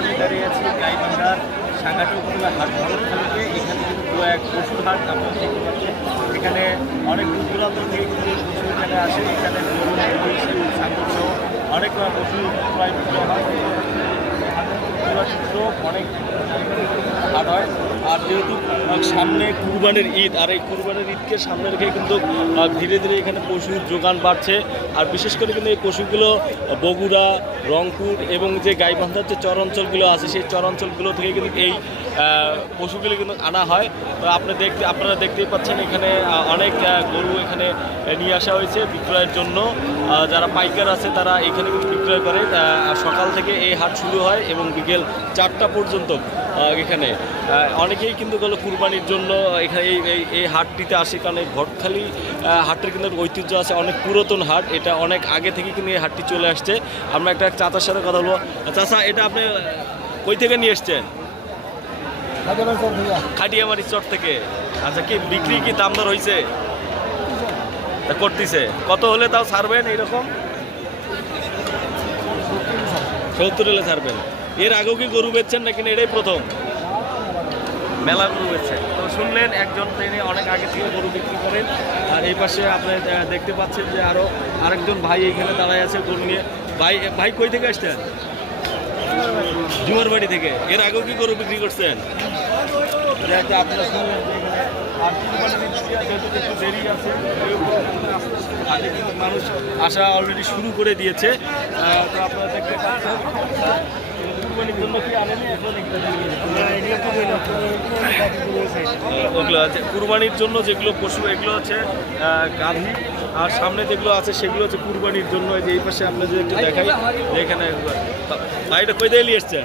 আমি দাঁড়িয়ে আছি গাইবান্ধার সাঙ্গাটি উপজেলা হাট থেকে এখানে কিন্তু এক পশুর হাট আপনারা দেখতে পাচ্ছেন। এখানে অনেক দূর দূরান্ত থেকে কিন্তু পশু এখানে আসে এখানে গরু মহিষ ছাগল সহ অনেক পশু প্রায় বিক্রয় হয়। অনেক হাট হয়। আর যেহেতু সামনে কুরবানের ঈদ, আর এই কুরবানের ঈদকে সামনে রেখে কিন্তু ধীরে ধীরে এখানে পশুর যোগান বাড়ছে। আর বিশেষ করে কিন্তু এই পশুগুলো, বগুড়া, রংপুর এবং যে গাইবান্ধার যে চরাঞ্চলগুলো আছে, সেই চরাঞ্চলগুলো থেকে কিন্তু এই পশুগুলো কিন্তু আনা হয়। তো আপনি দেখতে আপনারা দেখতেই পাচ্ছেন এখানে অনেক গরু এখানে নিয়ে আসা হয়েছে বিক্রয়ের জন্য। যারা পাইকার আছে তারা এখানে কিন্তু বিক্রয় করে। সকাল থেকে এই হাট শুরু হয় এবং বিকেল চারটা পর্যন্ত এখানে। অনেকেই কিন্তু গেলো কুরবানির জন্য এখানে এই এই- হাটটিতে আসে কারণ এই ভটখালি আহ, হাটের কিন্তু ঐতিহ্য আছে অনেক পুরাতন হাট। এটা অনেক আগে থেকে কিন্তু এই হাটটি চলে আসছে। আমরা একটা চাচার সাথে কথা বলব। চাচা এটা আপনি কই থেকে নিয়ে এসছেন? খাটিয়ামারি চট থেকে। আচ্ছা কি বিক্রি কি দাম দর হয়েছে করতেছে। কত হলে তাও ছাড়বেন এইরকম? সত্তর হলে ছাড়বেন। এর আগেও কি গরু বেচছেন নাকি এটাই প্রথম। মেলা গরু বেচছে। তো শুনলেন, একজন তিনি অনেক আগে থেকে গরু বিক্রি করেন। আর এই পাশে আপনি দেখতে পাচ্ছেন যে আরও আরেকজন ভাই এখানে দাঁড়ায় আছে গরু নিয়ে। ভাই ভাই কই থেকে আসছেন? জুয়ার বাড়ি থেকে। এর আগেও কি গরু বিক্রি করছেন? যেহেতু আপনারা শুনলেন যে এখানে আর যেহেতু একটু দেরি আছে এই উপলক্ষে আস্তে আস্তে হাটে কিন্তু মানুষ আসা অলরেডি শুরু করে দিয়েছে তো আপনারা দেখতে পাচ্ছেন ওগুলো আছে। কুরবানির জন্য যেগুলো পশু এগুলো আছে গাভী। আর সামনে যেগুলো আছে সেগুলো হচ্ছে কুরবানির জন্য। এই যে এই পাশে আপনাদের একটু দেখাই এখানে ভাইটা কই দিয়ে এসছেন?